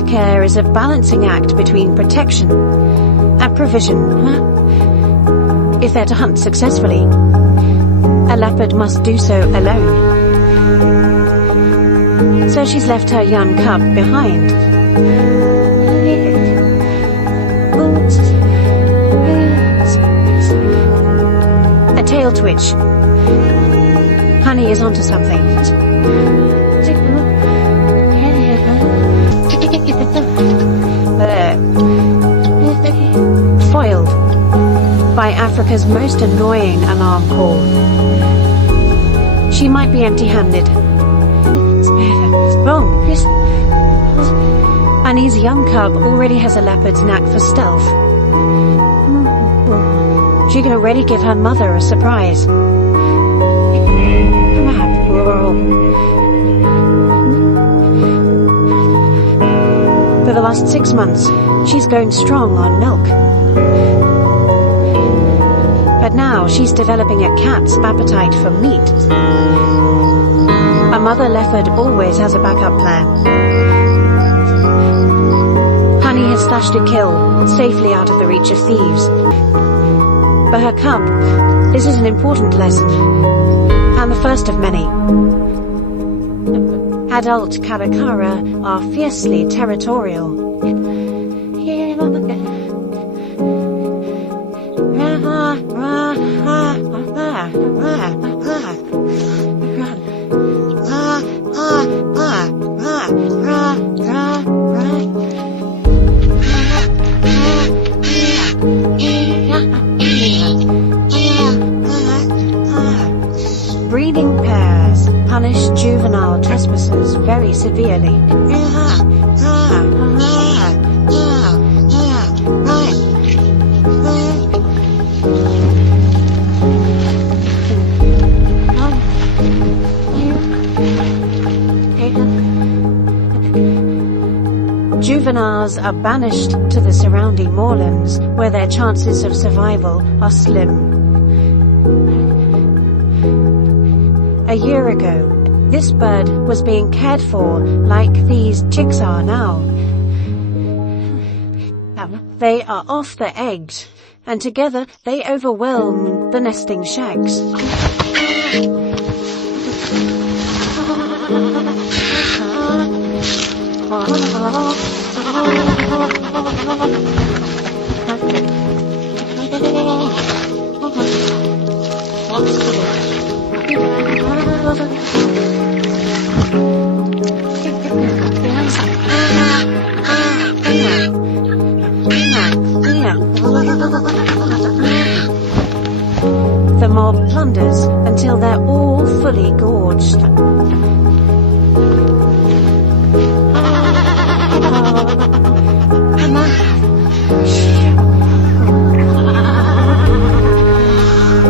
Parental care is a balancing act between protection and provision. If they're to hunt successfully, a leopard must do so alone. So she's left her young cub behind. A tail twitch. Honey is onto something. Foiled by Africa's most annoying alarm call. She might be empty-handed. Wrong. Annie's young cub already has a leopard's knack for stealth. She can already give her mother a surprise. For the last 6 months, she's grown strong on milk. But now she's developing a cat's appetite for meat. A mother leopard always has a backup plan. Honey has stashed a kill safely out of the reach of thieves. For her cub, this is an important lesson, and the first of many. Adult kabakara are fiercely territorial. Breeding pairs punish juvenile trespassers very severely. Juveniles are banished to the surrounding moorlands, where their chances of survival are slim. A year ago, this bird was being cared for like these chicks are now. They are off the eggs, and together they overwhelm the nesting shacks. The mob plunders until they're all fully gorged.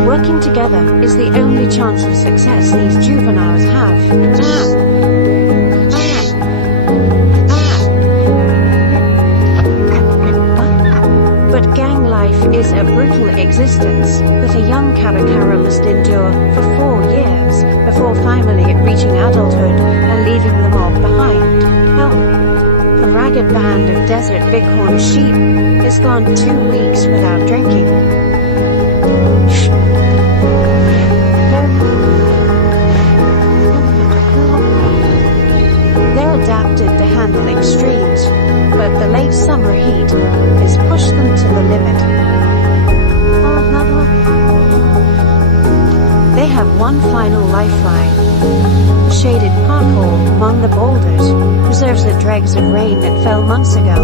Working together is the only chance of success these juveniles have. But gang life is a brutal existence that a young kabakara must endure for 4 years before finally reaching adulthood and leaving the mob behind. Hell, a ragged band of desert bighorn sheep is gone 2 weeks without drinking. They're adapted to handle extremes, but the late summer heat has pushed them to the limit. They have one final lifeline. A shaded parkhole among the boulders preserves the dregs of rain that fell months ago.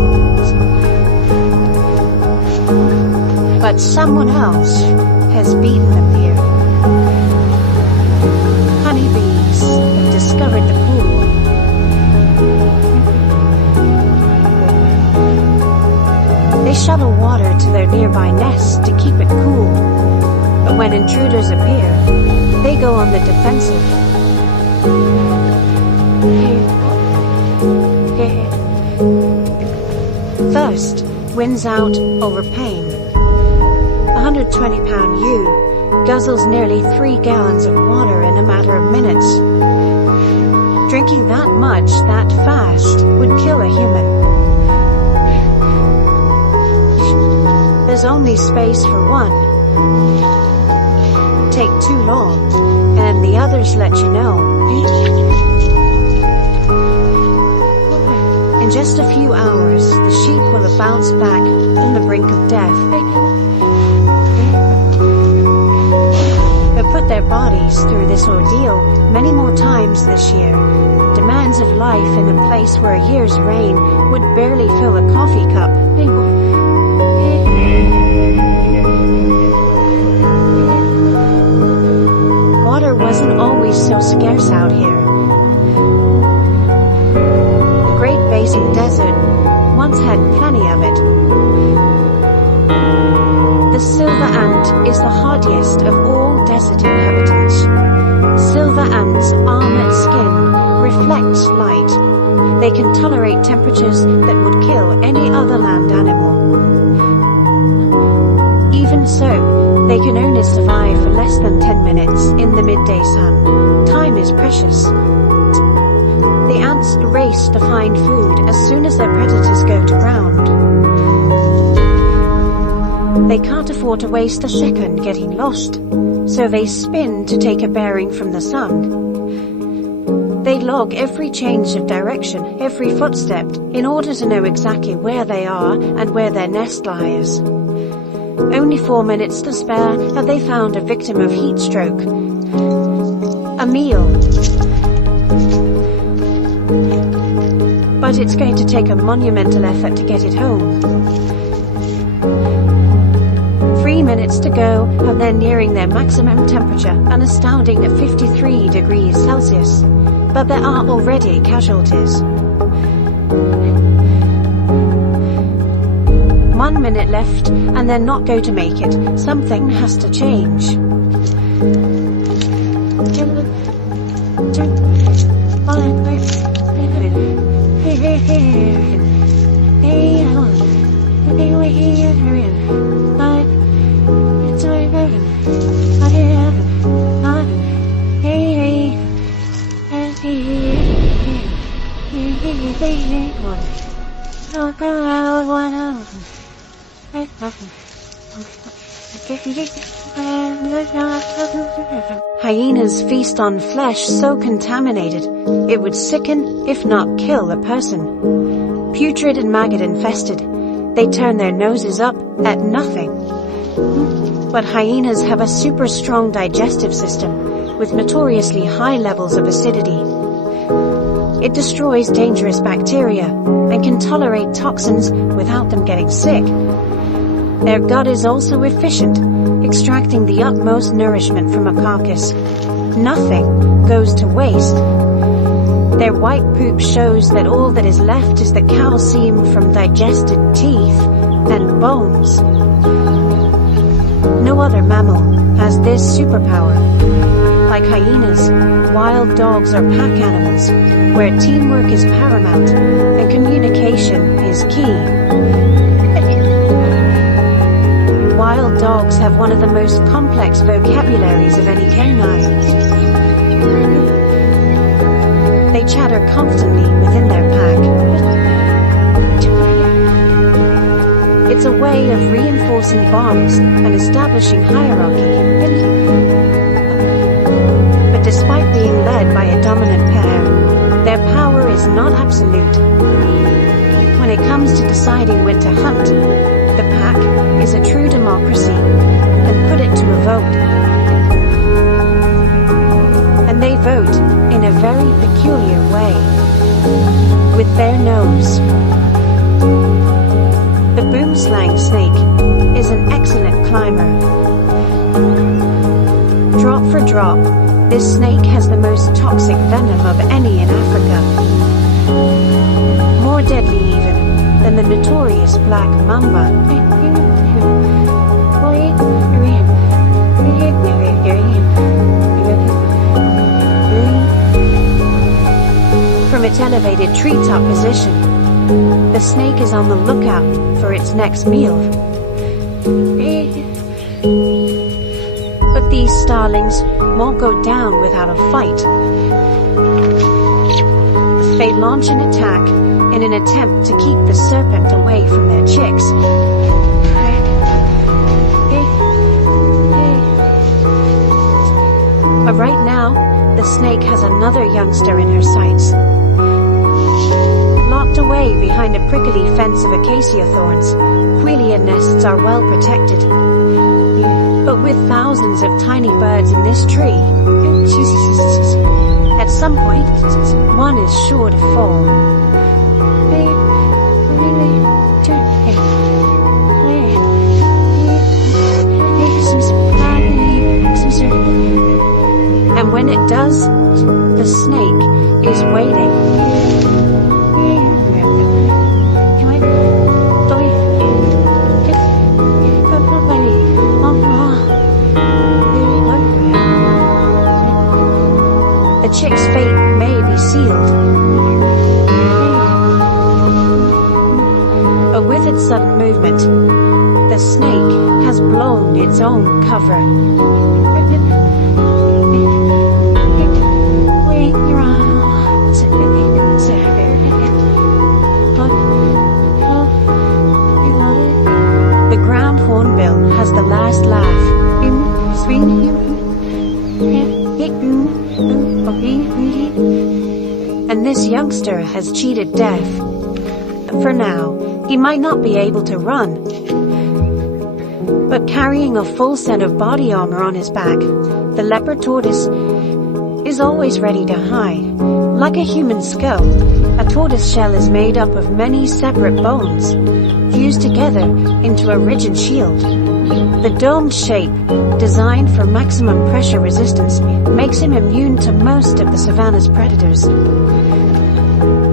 But someone else has beaten them here. Honeybees have discovered the pool. They shovel water to their nearby nests to keep it cool. But when intruders appear, they go on the defensive. Thirst wins out over pain. A 120-pound ewe guzzles nearly 3 gallons of water in a matter of minutes. Drinking that much that fast would kill a human. space for one take too long, and the others let you know. In just a few hours, the sheep will have bounced back from the brink of death. They've put their bodies through this ordeal many more times this year. Demands of life in a place where a year's rain would barely fill a coffee cup. Water wasn't always so scarce out here. The Great Basin Desert once had plenty of it. The silver ant is the hardiest of all desert inhabitants. Silver ants' armored skin reflects light. They can tolerate temperatures that would kill any other land animal. Even so, they can only survive for less than 10 minutes in the midday sun. Time is precious. The ants race to find food as soon as their predators go to ground. They can't afford to waste a second getting lost, so they spin to take a bearing from the sun. They log every change of direction, every footstep, in order to know exactly where they are and where their nest lies. Only 4 minutes to spare have they found a victim of heat stroke. A meal. But it's going to take a monumental effort to get it home. 3 minutes to go, and they're nearing their maximum temperature, an astounding 53 degrees Celsius. But there are already casualties. 1 minute left, and they're not going to make it. Something has to change. Hyenas feast on flesh so contaminated, it would sicken, if not kill, a person. Putrid and maggot infested, they turn their noses up at nothing. But hyenas have a super strong digestive system, with notoriously high levels of acidity. It destroys dangerous bacteria, and can tolerate toxins without them getting sick. Their gut is also efficient, extracting the utmost nourishment from a carcass. Nothing goes to waste. Their white poop shows that all that is left is the calcium from digested teeth and bones. No other mammal has this superpower. Like hyenas, wild dogs are pack animals, where teamwork is paramount and communication is key. Wild dogs have one of the most complex vocabularies of any canine. They chatter constantly within their pack. It's a way of reinforcing bonds and establishing hierarchy. But despite being led by a dominant pair, their power is not absolute. When it comes to deciding when to hunt, the pack is a true democracy, and put it to a vote. And they vote in a very peculiar way, with their nose. The boomslang snake is an excellent climber. Drop for drop, this snake has the most toxic venom of any in Africa. More deadly even than the notorious black mamba. From its elevated treetop position, the snake is on the lookout for its next meal. But these starlings won't go down without a fight. They launch an attack in an attempt to keep the serpent away from their chicks. the snake has another youngster in her sights. Locked away behind a prickly fence of acacia thorns, quelea nests are well protected. But with thousands of tiny birds in this tree, at some point, one is sure to fall. And when it does, the snake is waiting. The chick's fate may be sealed. But with its sudden movement, the snake has blown its own cover. The ground hornbill has the last laugh. And this youngster has cheated death. For now, he might not be able to run, but carrying a full set of body armor on his back, the leopard tortoise is always ready to hide. Like a human skull, a tortoise shell is made up of many separate bones, fused together into a rigid shield. The domed shape, designed for maximum pressure resistance, makes him immune to most of the savanna's predators,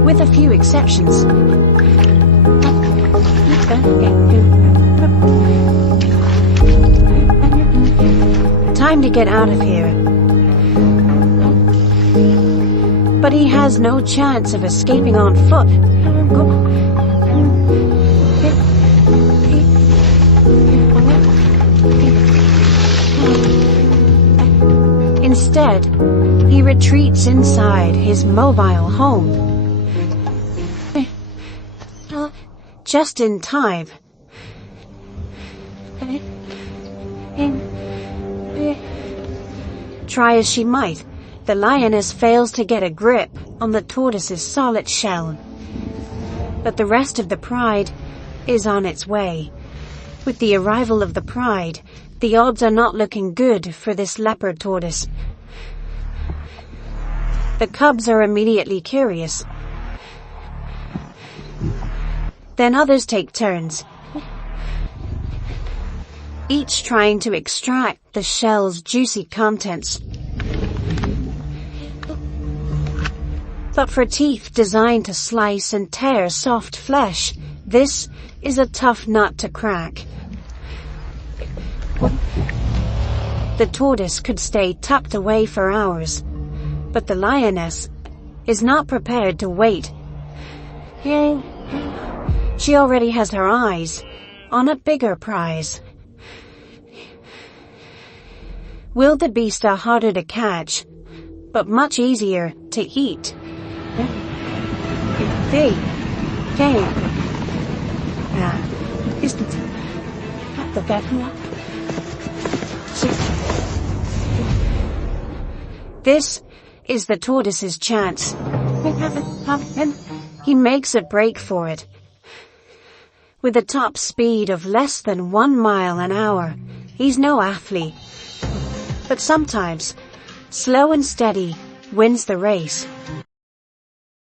with a few exceptions. Time to get out of here. But he has no chance of escaping on foot. Instead, he retreats inside his mobile home. Just in time. Try as she might, the lioness fails to get a grip on the tortoise's solid shell. But the rest of the pride is on its way. With the arrival of the pride, the odds are not looking good for this leopard tortoise. The cubs are immediately curious. Then others take turns, each trying to extract the shell's juicy contents. But for teeth designed to slice and tear soft flesh, this is a tough nut to crack. The tortoise could stay tucked away for hours, but the lioness is not prepared to wait. She already has her eyes on a bigger prize. Wilde beasts are harder to catch, but much easier to eat. This is the tortoise's chance. He makes a break for it. With a top speed of less than 1 mile an hour, he's no athlete. But sometimes, slow and steady wins the race.